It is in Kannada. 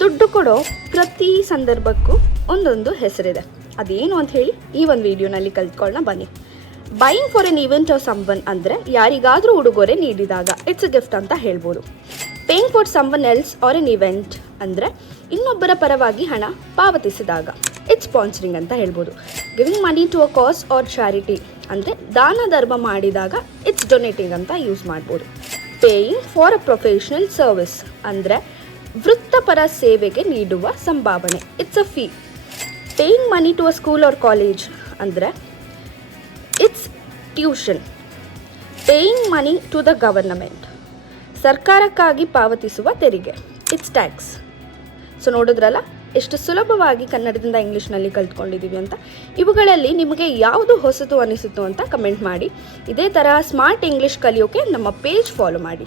ದುಡ್ಡು ಕೊಡೋ ಪ್ರತಿ ಸಂದರ್ಭಕ್ಕೂ ಒಂದೊಂದು ಹೆಸರಿದೆ. ಅದೇನು ಅಂತ ಹೇಳಿ ಈ ಒಂದು ವಿಡಿಯೋನಲ್ಲಿ ಕಲ್ತ್ಕೊಳ್ಳೋಣ ಬನ್ನಿ. Buying for an event or someone ಅಂದರೆ ಯಾರಿಗಾದರೂ ಉಡುಗೊರೆ ನೀಡಿದಾಗ ಇಟ್ಸ್ ಅ ಗಿಫ್ಟ್ ಅಂತ ಹೇಳ್ಬೋದು. Paying for someone else or an event ಅಂದರೆ ಇನ್ನೊಬ್ಬರ ಪರವಾಗಿ ಹಣ ಪಾವತಿಸಿದಾಗ ಇಟ್ಸ್ ಸ್ಪಾನ್ಸರಿಂಗ್ ಅಂತ ಹೇಳ್ಬೋದು. Giving money to a cause or charity ಅಂದರೆ ದಾನ ಧರ್ಮ ಮಾಡಿದಾಗ ಇಟ್ಸ್ ಡೊನೇಟಿಂಗ್ ಅಂತ ಯೂಸ್ ಮಾಡ್ಬೋದು. Paying for a professional service ಅಂದರೆ ವೃತ್ತಿಪರ ಸೇವೆಗೆ ನೀಡುವ ಸಂಭಾವನೆ it's a fee. Paying money to a school R college ಅಂದರೆ it's tuition. Paying money to the government ಸರ್ಕಾರಕ್ಕಾಗಿ ಪಾವತಿಸುವ ತೆರಿಗೆ ಇಟ್ಸ್ ಟ್ಯಾಕ್ಸ್. ಸೊ ನೋಡಿದ್ರಲ್ಲ ಎಷ್ಟು ಸುಲಭವಾಗಿ ಕನ್ನಡದಿಂದ ಇಂಗ್ಲೀಷ್ನಲ್ಲಿ ಕಲ್ತ್ಕೊಂಡಿದ್ದೀವಿ ಅಂತ. ಇವುಗಳಲ್ಲಿ ನಿಮಗೆ ಯಾವುದು ಹೊಸತು ಅನಿಸಿತು ಅಂತ ಕಮೆಂಟ್ ಮಾಡಿ. ಇದೇ ಥರ ಸ್ಮಾರ್ಟ್ ಇಂಗ್ಲೀಷ್ ಕಲಿಯೋಕ್ಕೆ ನಮ್ಮ ಪೇಜ್ ಫಾಲೋ ಮಾಡಿ.